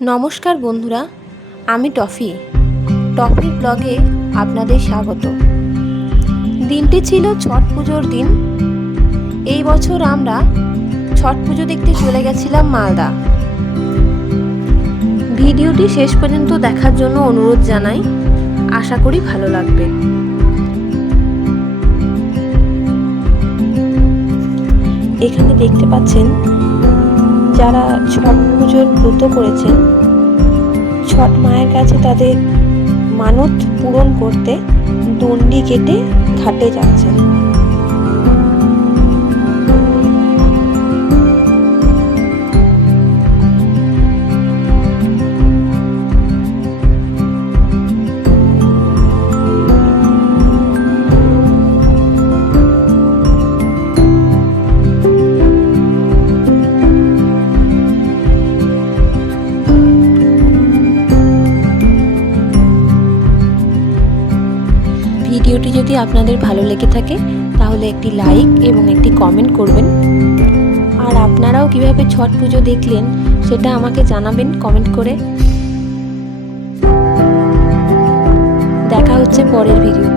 নমস্কার বন্ধুরা, আমি টফির ব্লগে আপনাদের স্বাগত। দিনটি ছিল ছট পুজোর দিন। এই বছর আমরা ছট পুজো দেখতে চলে গেছিলাম মালদা। ভিডিওটি শেষ পর্যন্ত দেখার জন্য অনুরোধ জানাই, আশা করি ভালো লাগবে। এখানে দেখতে পাচ্ছেন যারা ছট পুজোর ব্রত করেছেন, ছট মায়ের কাছে তাদের মানত পূরণ করতে দণ্ডি কেটে ঘাটে যাচ্ছেন। ভিডিওটি যদি আপনাদের ভালো লেগে থাকে তাহলে একটি লাইক এবং একটি কমেন্ট করবেন। আর আপনারাও কিভাবে ছট পুজো দেখলেন সেটা আমাকে জানাবেন কমেন্ট করে। দেখা হচ্ছে পরের ভিডিও।